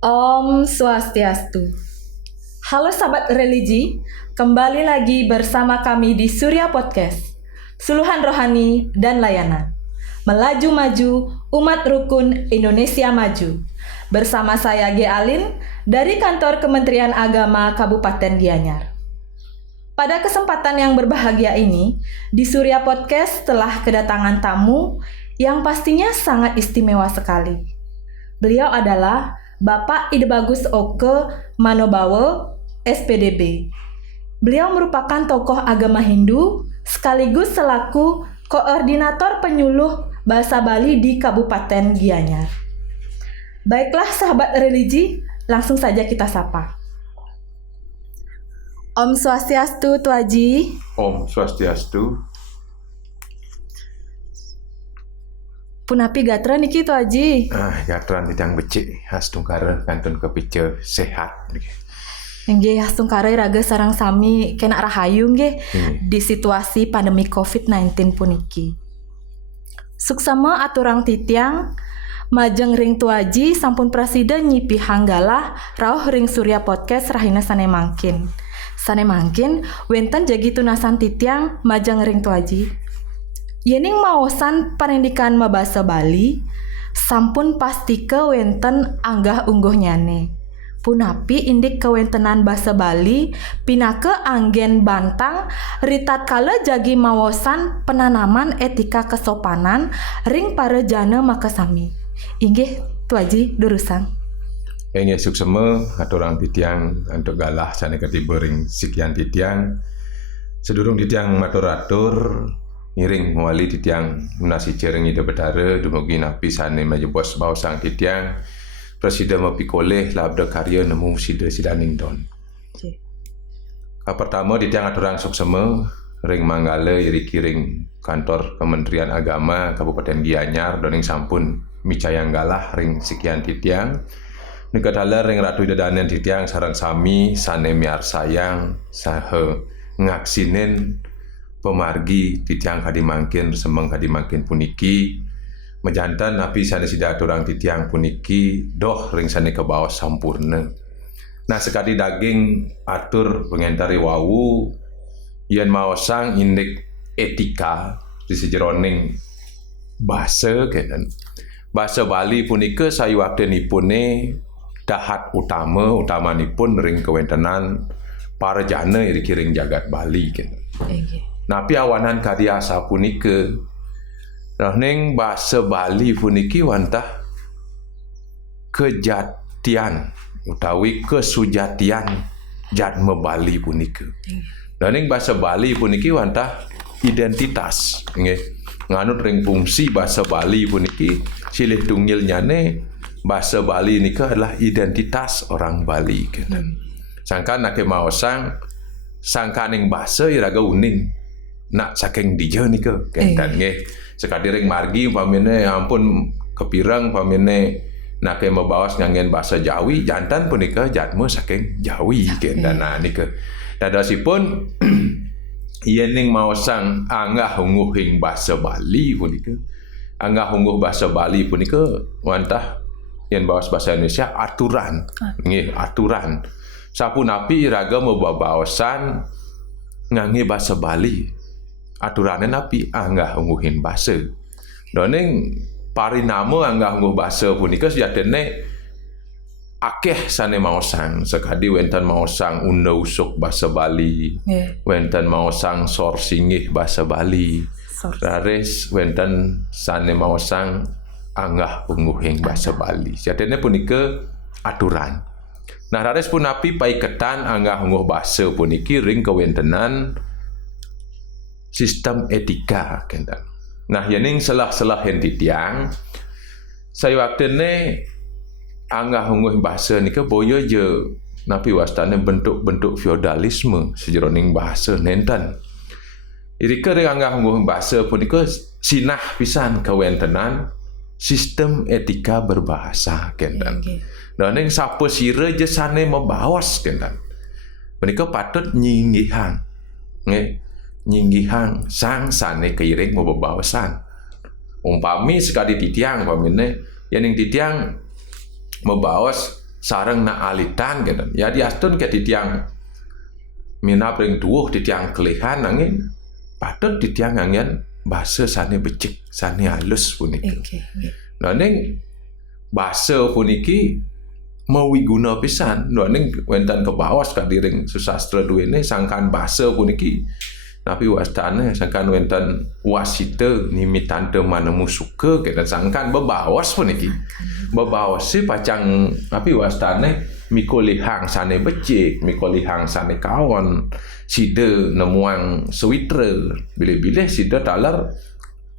Om Swastiastu. Halo sahabat religi, kembali lagi bersama kami di Surya Podcast, Suluhan Rohani dan Layanan. Melaju maju, umat rukun Indonesia maju. Bersama saya G. Alin dari Kantor Kementerian Agama Kabupaten Gianyar. Pada kesempatan yang berbahagia ini, di Surya Podcast telah kedatangan tamu yang pastinya sangat istimewa sekali. Beliau adalah Bapak Ide Bagus Oke Manobawo, SPDB. Beliau merupakan tokoh agama Hindu sekaligus selaku koordinator penyuluh bahasa Bali di Kabupaten Gianyar. Baiklah sahabat religi, langsung saja kita sapa. Om Swastiastu Tuaji. Om Swastiastu. Punapi gatra niki Tuaji. Gatran tidang becik hastungkara kantun kepice sehat. Nggih hastungkara raga sarang sami kena rahayu nggih di situasi pandemi COVID-19 puniki. Suksama aturang titiang majeng ring Tuaji sampun prasida nyipi hanggalah rauh ring Surya Podcast rahina sane mangkin. Sane mangkin wenten jagi tunasan titiang majeng ring Tuaji. Yening maosan pendidikan mabasa Bali sampun pasti ke wenten anggah ungguh nyane. Punapi indik kewentenan basa Bali pinake anggen bantang ritat kala jagi maosan penanaman etika kesopanan ring para jana makasami. Inggih Tuaji durusan. Enggih suksema aturang titiang untuk galah sane ketiba ring sekian titiang. Sedurung titiang matur-atur ngiring mewali titiang munasi cereng ida bedara dumugi napi sane majebos bausang titiang presida mapikoleh labda karya nemu sidaning don. Okay. Pertama titiang aturang suksema ring manggala iri kiring kantor Kementerian Agama Kabupaten Gianyar doning sampun micayang galah ring sekian titiang. Nekatala ring ratu dadanen titiang sareng sami sane miar sayang saha ngaksinen pemargi titiang kadimangkin semeng kadimangkin puniki mejantan napi sane sida aturang titiang puniki doh ring sane ke bawah sampurna. Nah sekali daging atur pengentari wawu yen maosang indik etika di sejeroning bahasa kenen. Bahasa Bali punika sayuakdenipune dahat utamanipun ring kewentenan para jana iri kiring jagat Bali kenen. Napi awanan karya sapunika ning bahasa Bali puniki wantah kejatian utawi kesujatian jadma Bali punika. Dan ning bahasa Bali puniki wantah identitas nggih. Nganut ring fungsi bahasa Bali puniki silih tunggilnyane bahasa Bali nika adalah identitas orang Bali kenen. Sangka nake maosang sangkaning bahasa iraga uning nak saking dija nika kentan nggih sekadi ring margi pamene ampun kepirang pamene nake mabawas ngangen bahasa Jawi jantan punika jatmu saking Jawi kentan nah nika dadosipun yen ning maosang anggah hungguhing bahasa Bali punika anggah hungguh bahasa Bali punika wantah yen bawas bahasa Indonesia aturan nggih aturan sapunapi iraga mabawasan ngangge bahasa Bali aturane napi anggah ngungguhin bahasa. Doning parinama anggah ngungguh bahasa punika sejatene akeh sane maosang sekadi wenten maosang unda usuk bahasa Bali. Wenten maosang sor singgih bahasa Bali. Rares wenten sane maosang anggah ngungguhin bahasa Bali. Sejatene punika aturan. Nah rares punapi paiketan anggah ngungguh bahasa puniki ring kewentenan sistem etika kendan. Nah yening selah-selah hentitiang saya waktene anggah ngungguh bahasa nika boyo je napi wastane bentuk-bentuk feodalisme sejeroning bahasa nenten. Irika ring anggah ngungguh bahasa punika sinah pisan kewentenan sistem etika berbahasa kendan. Dan ning sapa sira je sane mabawas kendan. Menika patut nyinggihan. Nggih. Nyinggihang sang sane keiring mau bebawasan. Umpami sekali titiang pamine, yang titiang membawas sareng na alitan gitu. Ya diastun ke titiang mina ring duoh titiang kelihan angin patut titiang angin bahasa sane becik sane halus puniki. Nah ning bahasa puniki mawiguna pisan. Nah ning wenten kebawas kadiring susastra duwene sangkan bahasa puniki. Tapi wastane sangkan wenten wasite nimitante manemu suka kita sangkan bebawas puniki. Bebawas si pacang tapi wastane mikolihang sane becik, mikolihang sane kawan, side nemuang sewitra, bilih-bilih side talar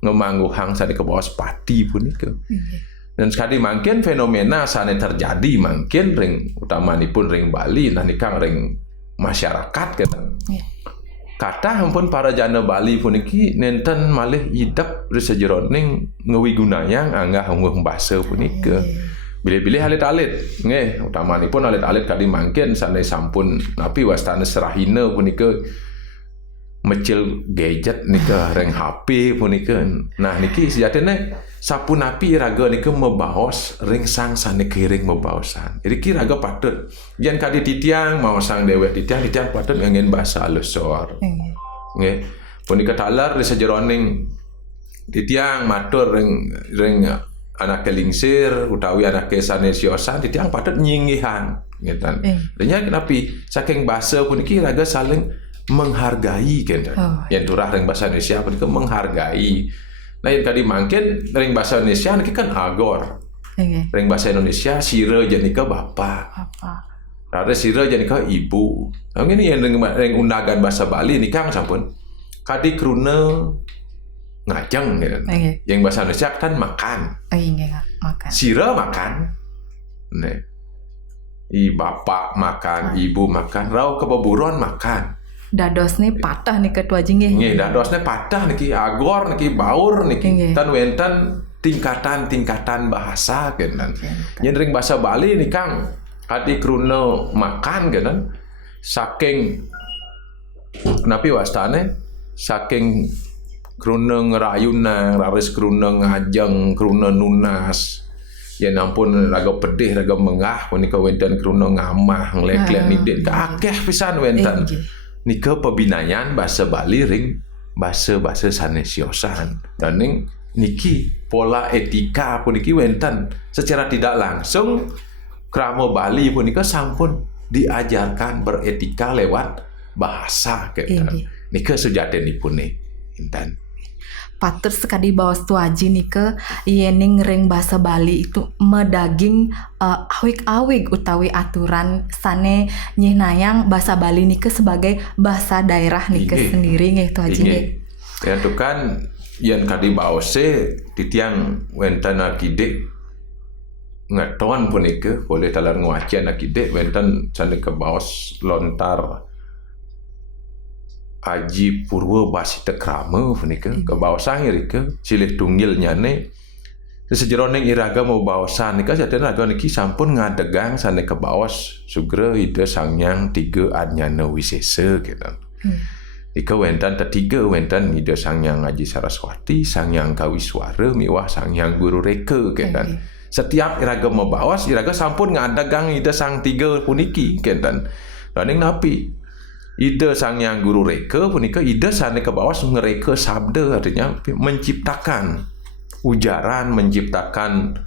ngemangguhang sane kebawas pati punika. Dan sekali mungkin fenomena sane terjadi mungkin ring utamanipun ring Bali nanikang ring masyarakat kita. Kata ampun para jana Bali puniki nenten malih idap sejeroning ngewigunayang anggah ngeuh basa punika. Bilih-bilih alit-alit nggih utamanipun alit-alit kali mangkin sane sampun napi wastane serahina punika mecil gadget nika reng HP punika. Nah niki sejatine sapunapi raga nika mebaos ring sang sane kiring mebaosan. Jadi ki raga patut yen kadi titiang mau sang dewek titiang patut nganggen bahasa halus soar. Nggih. Punika talar di sejeroning titiang matur ring anak kelingsir utawi anak kesane siosan titiang patut nyinggihan ngetan. Denya kenapi saking bahasa puniki raga saling menghargai kenten. Yang turah ring bahasa Indonesia punika menghargai. Nah yang kadi mangkin ring bahasa Indonesia niki kan agor. Ring bahasa Indonesia sira jenika bapak. Rada sira jenika ibu. Nah ngene yang ring undagan bahasa Bali nikang sampun kadi kruna ngajeng gitu. Yang bahasa Indonesia kan makan. Makan. Sira makan. Nih. Bapak makan, ibu makan, rau kebeburon makan. Dados nih patah nih ketua jinggih. Nggih, dadosne patah niki agor niki baur niki tan wenten tingkatan-tingkatan bahasa kan. Yen ring bahasa Bali nih Kang, hadi kruna makan kan. Saking napi wastane saking kruna ngerayuna, raris kruna ngajeng, kruna nunas. Ya ampun raga pedih, raga mengah punika wenten kruna ngamah, nglek-lek nidit akeh pisan wenten. Nika pebinayan bahasa Bali ring bahasa sanesiosan. Dan niki pola etika puniki wenten secara tidak langsung krama Bali punika sampun diajarkan beretika lewat bahasa kita. Nika sejatinipun intan. Patut sekali bawas tuaji nika yening ring bahasa Bali itu medaging awik-awik utawi aturan sane nyihnayang bahasa Bali nika sebagai bahasa daerah nika sendiri nggih tuaji nggih. Ya itu kan yen kadi baose titiang wenten akide ngeton punika boleh talar nguacian akide wenten sane ke baos lontar Aji Purwo Basita Krama punika ke bawasan irika silih tunggil nyane sejeroning iraga mau bawasan nika saten raga niki sampun ngadegang sane ke bawas sugra ida sangyang tiga anyana wisesa gitu. Ika wenten tetiga wenten ida sangyang Aji Saraswati, sangyang Kawiswara miwah sangyang Guru Reka gitu. Setiap iraga mau bawas iraga sampun ngadegang ida sang tiga puniki gitu. Laning napi ide sangyang Guru Reka punika ide sane ke bawah ngereka sabda artinya menciptakan ujaran, menciptakan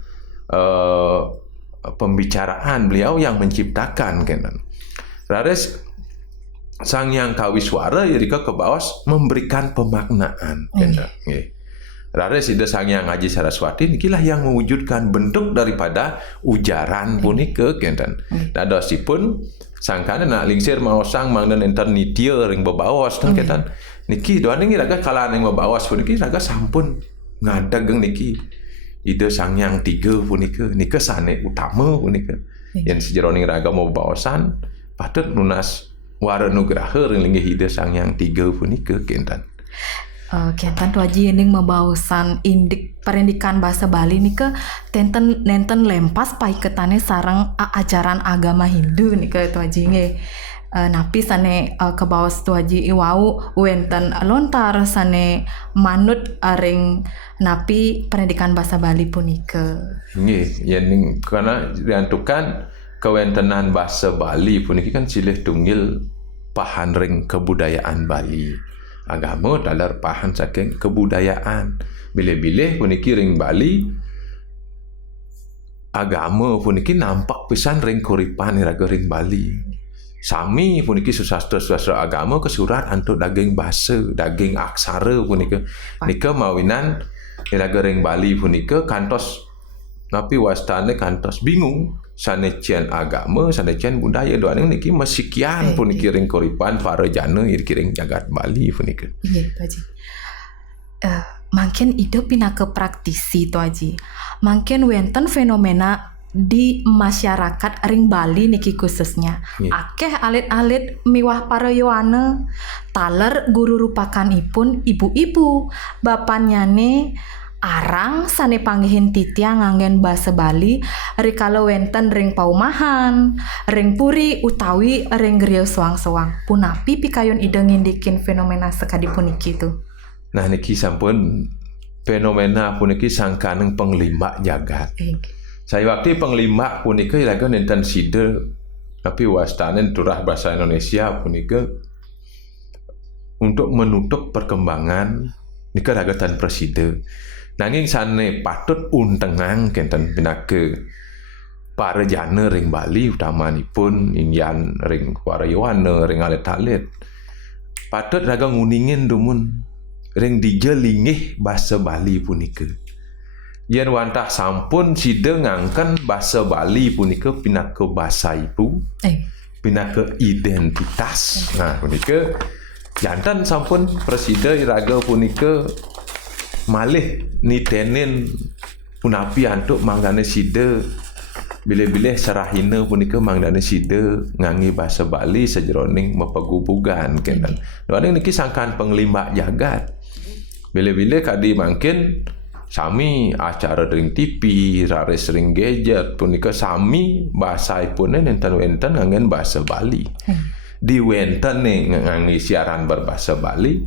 pembicaraan beliau yang menciptakan kan. Laris sangyang Kawiswara irika ke bawah memberikan pemaknaan kan. Laris ide sangyang Aji Saraswati nikilah yang mewujudkan bentuk daripada ujaran punika kan. Dadosipun sangkana nak lingsir mau sang mangdan enter nitia ring bebawas kan ketan niki doan ning raga kalaan ring bebawas pun niki raga sampun ngadageng niki ide sangyang tiga punika nika sane utama punika yen sejeroning raga mau bebawasan patut lunas wara nugraha ring linggih ide sangyang tiga punika kentan. Kentan tuaji yening membausan indik perendikan bahasa Bali nika nenten lempas paiketane sarang ajaran agama Hindu nika tuaji nge. Napi sane kebawas tuaji iwau wenten lontar sane manut ring napi perendikan bahasa Bali punika. Nggih, yening karena diantukan kewentenan bahasa Bali puniki kan silih tunggil pahan ring kebudayaan Bali. Agama dalar pahan saking kebudayaan. Bilih-bilih puniki ring Bali agama puniki nampak pisan ring kuripan iraga ring Bali. Sami puniki susastra agama kesurat untuk daging bahasa, daging aksara punika. Nika mawinan iraga ring Bali punika kantos napi wastane kantos bingung sanecian agama, sanecian budaya doane niki masikian puniki ring kuripan para jana ring jagat Bali punika. Iya, Pak Haji. Mungkin itu pinaka praktisi to Haji. Mungkin wenten fenomena di masyarakat ring Bali niki khususnya. Akeh alit-alit miwah para yoane taler guru rupakanipun ibu-ibu bapanyane arang sane panggihin titiang nganggen basa Bali rikala wenten ring paumahan, ring puri utawi ring griya suang-suang. Punapi pikayon ide ngindikin fenomena sekadi puniki tu. Nah niki sampun fenomena puniki sangkaneng penglima jagat. Saya waktu penglima punika iraga nenten sida tapi wastanen turah bahasa Indonesia punika untuk menutup perkembangan nika ragatan presida. Nanging sane patut untengang kenten pinake para jana ring Bali utamanipun inyan ring para yowana ring alit-alit. Patut raga nguningin dumun ring dijelingih bahasa Bali punika. Yen wantah sampun sida ngangken bahasa Bali punika pinake bahasa ibu, pinake identitas. Nah punika jantan sampun presida iraga punika malih nitenin punapi antuk mangdane sida bilih-bilih sarahina punika mangdane sida ngangi bahasa Bali sajroning mepegubugan kenten. Doane niki sangkan penglima jagat. Bilih-bilih kadi mangkin sami acara ring TV, raris ring gadget punika sami bahasaipun nenten-wenten ngangen bahasa Bali. Di wenten ngangi siaran berbahasa Bali,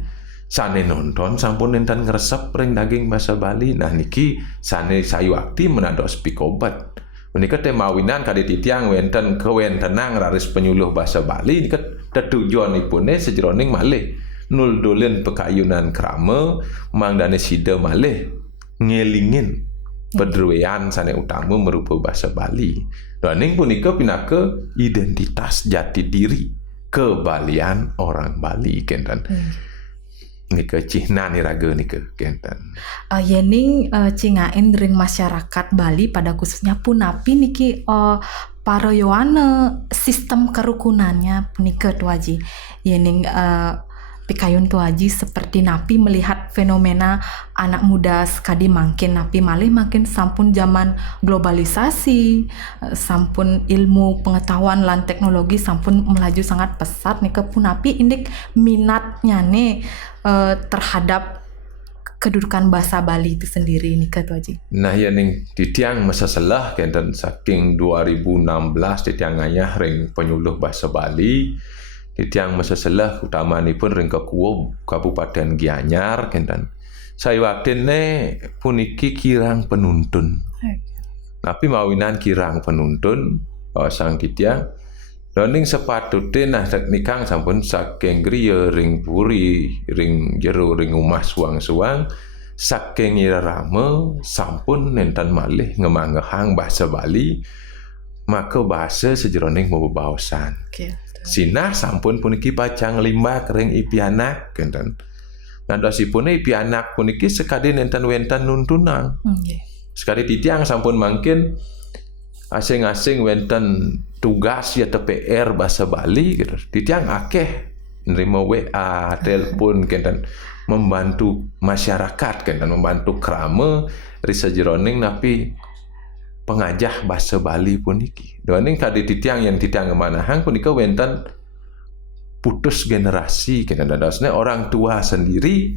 sane nonton sampun nenten ngresep ring daging bahasa Bali. Nah niki sane sayuakti menados pikobat. Punika temawinan kadi titiang wenten kewentenang raris penyuluh bahasa Bali nika tetujuanipun sejroning malih nul dolen pekayunan krama mangdane sida malih ngelingin pedruean sane utama merupa bahasa Bali. Doaning punika pinake identitas jati diri kebalian orang Bali kenten. Nika cihna niraga nika kenten. Yening cingain ring masyarakat Bali pada khususnya punapi niki para yoane sistem kerukunannya punika tu Haji. Yening pikayun tu Haji seperti napi melihat fenomena anak muda sekadi makin napi malih makin sampun zaman globalisasi, sampun ilmu pengetahuan lan teknologi sampun melaju sangat pesat nih punapi indik minatnya nih terhadap kedudukan bahasa Bali itu sendiri nih tu Haji. Nah ya ning titiang masa selah kenten saking 2016 titiang ngayah ring penyuluh bahasa Bali. Titiang masa selah utamanipun ring Kekuwo Kabupaten Gianyar kenten. Saya waktine puniki kirang penuntun. Tapi mawinan kirang penuntun sang titiang doning sepatute nah teknikang sampun saking griya ring puri ring jero ring omah suang-suang saking irama sampun nenten malih ngemangehang bahasa Bali maka bahasa sejroning bebaosan. Sinar sampun puniki pacang lima kering ipianak kenten. Ngandosipun ipianak puniki sekadi nenten wenten nuntunang. Sekadi titiang sampun mangkin asing-asing wenten tugas ya TPR bahasa Bali gitu. Titiang akeh nerima WA, telepon kenten membantu masyarakat kenten membantu krama risa jeroning napi pengajah bahasa Bali puniki. Doaning kadi titiang yang titiang kemanahang punika wenten putus generasi kena dadasnya orang tua sendiri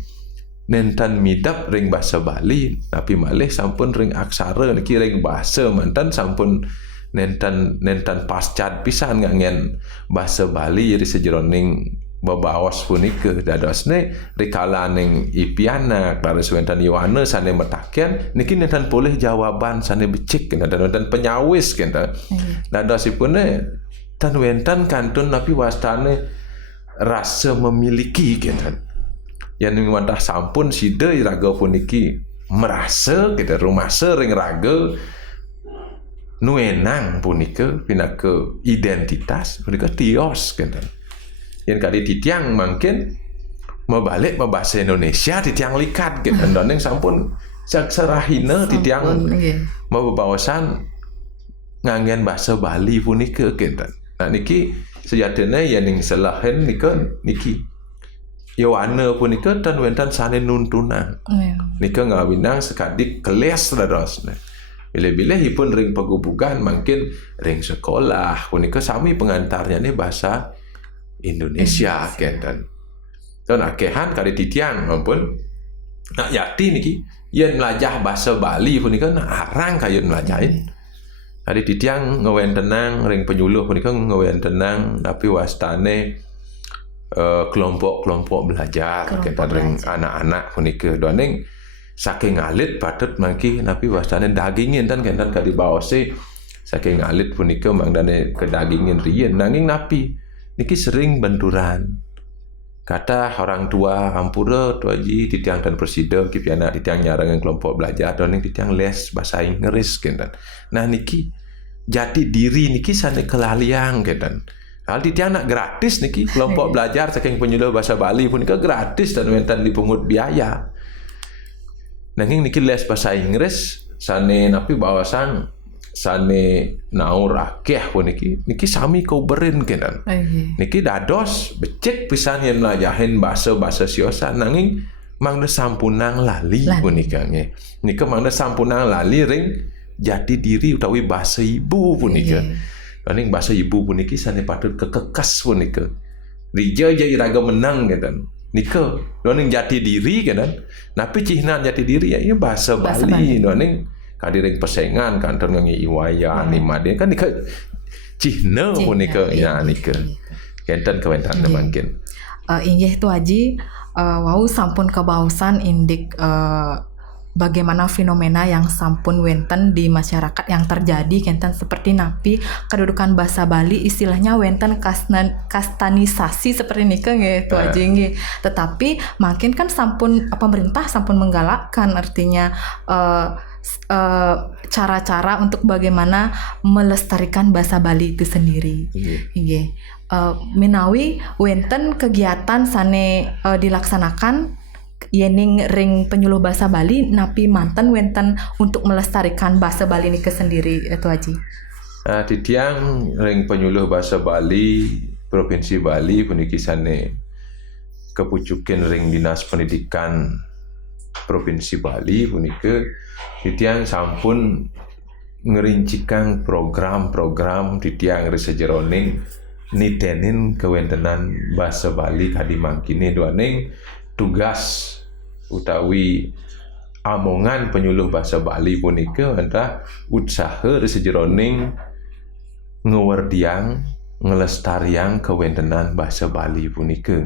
nenten midap ring bahasa Bali tapi malih sampun ring aksara niki ring bahasa mantan sampun nenten pascat pisan ngangen bahasa Bali jadi sejeroning bebaos punika dadosne rikala ning ipianak dados wonten Yohanes sane metakian niki nenten boleh jawaban sane becik dan penyawis kenta dadosipune tan wenten kantun napi wastane rasa memiliki kenta yang wantah sampun sida iraga puniki merasa kita rumasa ring raga nuenang punika pinaka identitas punika tios kenten yang kali titiang mungkin membalik bahasa Indonesia titiang likat kenten dan yang sampun serahina titiang membawasan nganggen bahasa Bali punika kenten nah niki sejatine yang selahen niki Yohane punika tan wenten sane nuntunan nika ngawinang sekadi kelas dadosne bila-bila hipun ring pagubugan mungkin ring sekolah punika sami pengantarnya ni bahasa Indonesia kenten dan akehan kali titiang maupun nak yati niki yen melajah bahasa Bali punika arang kayun melajahin kali titiang ngawen tenang ring penyuluh punika ngawen tenang tapi wastane kelompok-kelompok belajar kita ring anak-anak punika doning saking alit patut mangki napi wastane dagingin tan kentan kadi baose saking alit punika mangdane kedagingin rien nanging napi niki sering benturan kata orang tua ampura tuaji titiang dan presida kipiana titiang nyarangan kelompok belajar doning titiang les bahasa Inggris kentan nah niki jati diri niki sane kelaliang kentan hal titiang nak gratis niki kelompok belajar saking penyuluh bahasa Bali punika gratis dan wenten dipungut biaya nanging niki les bahasa Inggris sane napi bawasan sane naur akeh niki sami kau berin kenan niki dados becik pisan yen melajahin bahasa siosa nanging mangda sampunang lali punika nggih nika mangda sampunang lali ring jati diri utawi bahasa ibu punika nanging bahasa ibu puniki sane patut kekekas punika rija iraga menang ketan nika doning jati diri kan napi cihna jati diri ya bahasa Bali doning kadiring pesengan kantor ngangi iwaya animade kan nika cihna punika ya nika kenten kewentan mungkin inggih tu aji wau sampun kebausan indik bagaimana fenomena yang sampun wenten di masyarakat yang terjadi kenten seperti napi kedudukan bahasa Bali istilahnya wenten kastanisasi seperti nika nggih tu aja nggih tetapi makin kan sampun pemerintah sampun menggalakkan artinya cara-cara untuk bagaimana melestarikan bahasa Bali itu sendiri nggih menawi wenten kegiatan sane dilaksanakan yening ring penyuluh bahasa Bali napi manten wenten untuk melestarikan bahasa Bali ini ke sendiri itu Haji. Di tiang ring penyuluh bahasa Bali Provinsi Bali puniki sane kepucukin ring Dinas Pendidikan Provinsi Bali punika di tiang sampun ngerincikan program-program di tiang risejeroning nitenin kewentenan bahasa Bali kadimangkine duaning tugas utawi amongan penyuluh bahasa Bali punika antara usaha sejeroning ngewerdiang ngelestariang kewentenan bahasa Bali punika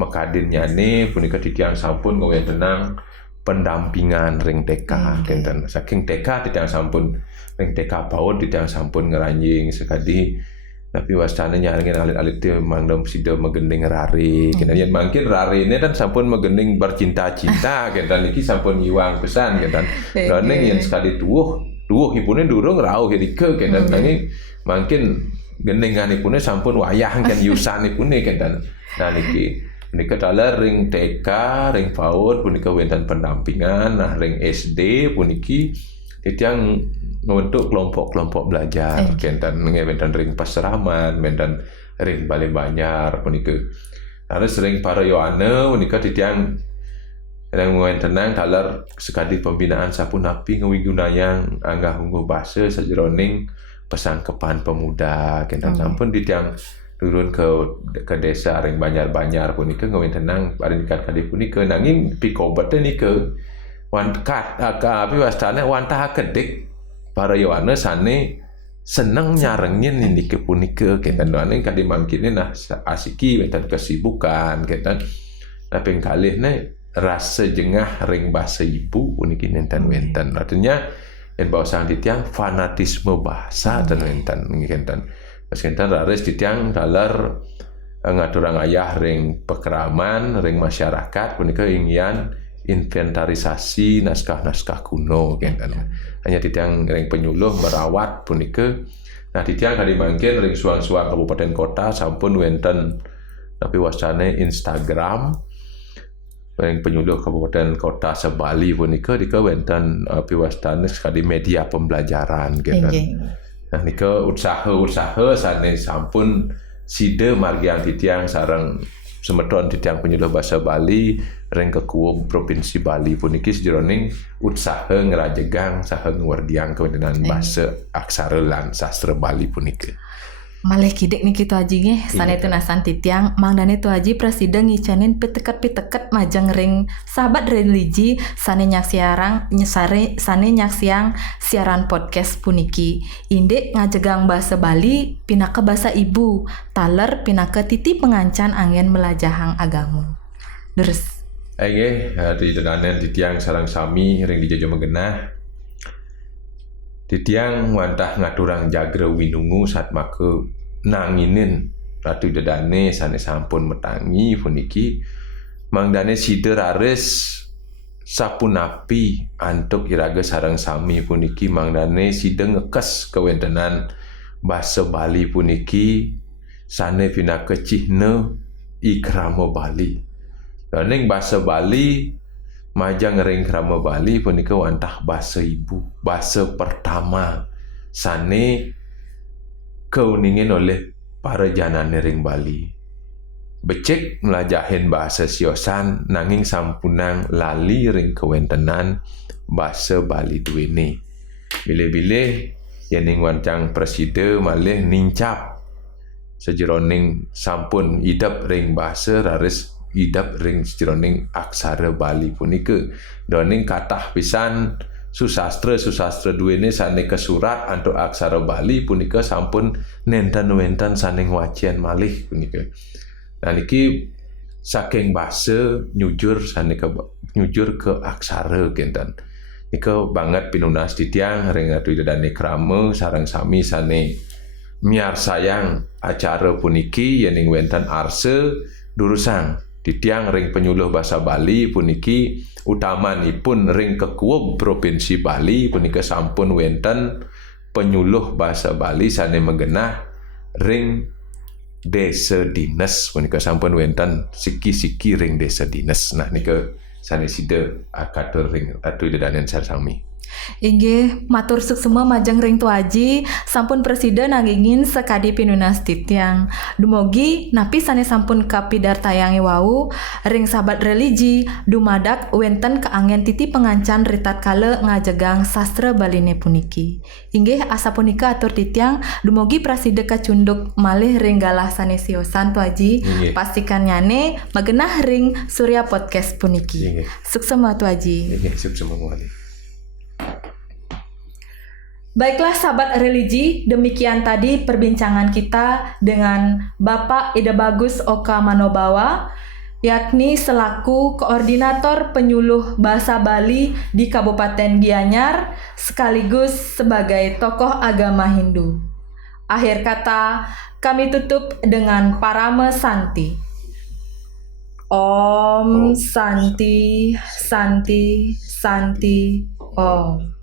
makadinnya ne punika titiang sampun ngewentenang pendampingan ring TK kenten saking TK titiang sampun ring TK PAUD titiang sampun ngeranjing sekadi tapi wastane nyaringin alit-alit dia mangdom sida megending rari kena yen mungkin rari ini kan sampun megending bercinta-cinta kentan iki sampun ngiwang pesan kentan doning yen sekali tuwuh ipune durung rauh rike kentan nanging mungkin gendinganipune sampun wayah kan yusanipune kentan nah niki nika dalar ring TK ring PAUD punika wonten pendampingan nah ring SD puniki titiang membentuk kelompok-kelompok belajar kentan ngewenten ring paseraman mendan ring Bali Banyar punika harus ring para Yohane punika titiang yang tenang dalar sekadi pembinaan sapunapi ngewigunayang anggah unggah bahasa sajeroning pesangkepan pemuda kentan sampun titiang turun ke desa ring Banyar punika ngewenten bareng kadi punika nanging pikobete nika wankat api wastane wantah kedik para Yohane sane seneng nyarengin ini ke punika ketan doaning kadi mangkine nah asiki wenten kesibukan ketan tapi kalih rasa jengah ring bahasa ibu puniki nenten artinya en bahasa titiang fanatisme bahasa dan nenten ngenten pas raris titiang dalar ngaturang ayah ring pekeraman ring masyarakat punika ingin inventarisasi naskah-naskah kuno kenten hanya titiang ring penyuluh merawat punika nah titiang kali mangkin ring suang-suang kabupaten kota sampun wenten tapi wasane Instagram ring penyuluh kabupaten kota sebali punika dika wenten piwastane sekali media pembelajaran kenten nah nika usaha-usaha sane sampun side margian titiang sareng semeton titiang penyuluh bahasa Bali ring kekuwung provinsi Bali puniki sejroning usaha ngerajegang saha ngwardiang kewentenan bahasa aksara lan sastra Bali puniki. Malih kidik nih kita aji nge, sana itu nasan titiang, mangdane tu aji presiden ngicanin piteket majang ring sahabat religi, sane nyak siang siaran podcast puniki. Indek ngajegang bahasa Bali, pinaka bahasa ibu, taler pinaka titi pengancan angin melajahang agamu. Terus. Di tenanan titiang sarang sami ring dijajo mengenah. Titiang wantah ngaturang jagra winungu saat make nanginin ratu dedane sane sampun metangi puniki mangdane side raris sapunapi antuk iraga sarang sami puniki mangdane side ngekes kewentenan bahasa Bali puniki sane pinaka cihne ikrama Bali daning bahasa Bali majang ring krama Bali punika wantah bahasa ibu, bahasa pertama sane keuningin oleh para janane ring Bali. Becek melajahin bahasa siosan nanging sampunang lali ring kewentenan bahasa Bali duwene. Bile-bile yening wancang preside malih nincap sejeroning sampun idap ring bahasa raris idap ring jroning aksara Bali punika doning kathah pisan susastra duwene sane kesurat antuk aksara Bali punika sampun nenten-wenten saning wacian malih punika. Nah niki saking basa nyujur ke aksara kenten. Nika banget pinunas titiang ring atu dedane krama sareng sami sane miar sayang acara puniki yening wenten arse durusang titiang ring penyuluh bahasa Bali puniki utamanipun ring kekuwung provinsi Bali punika sampun wenten penyuluh bahasa Bali sane megenah ring desa dinas punika sampun wenten siki-siki ring desa dinas. Nah nika sanesida akatur ring atu dedanen sami. Inggih matur suksema majeng ring tuaji sampun presiden nanggingin sekadi pinunas titiang dumogi napi sane sampun kapidartayangi wau ring sahabat religi dumadak wenten keangen titi pengancan ritat kale ngajegang sastra Baline puniki. Inggih asa punika atur titiang dumogi presiden kacunduk malih ring galah sanesiosan tuaji pastikan nyane magenah ring Surya Podcast puniki. Suksema tuaji. Suksema wali. Baiklah sahabat religi, demikian tadi perbincangan kita dengan Bapak Ida Bagus Oka Manobawa, yakni selaku Koordinator Penyuluh Bahasa Bali di Kabupaten Gianyar, sekaligus sebagai tokoh agama Hindu. Akhir kata, kami tutup dengan Parama Santi. Om Santi, Santi, Santi, Om.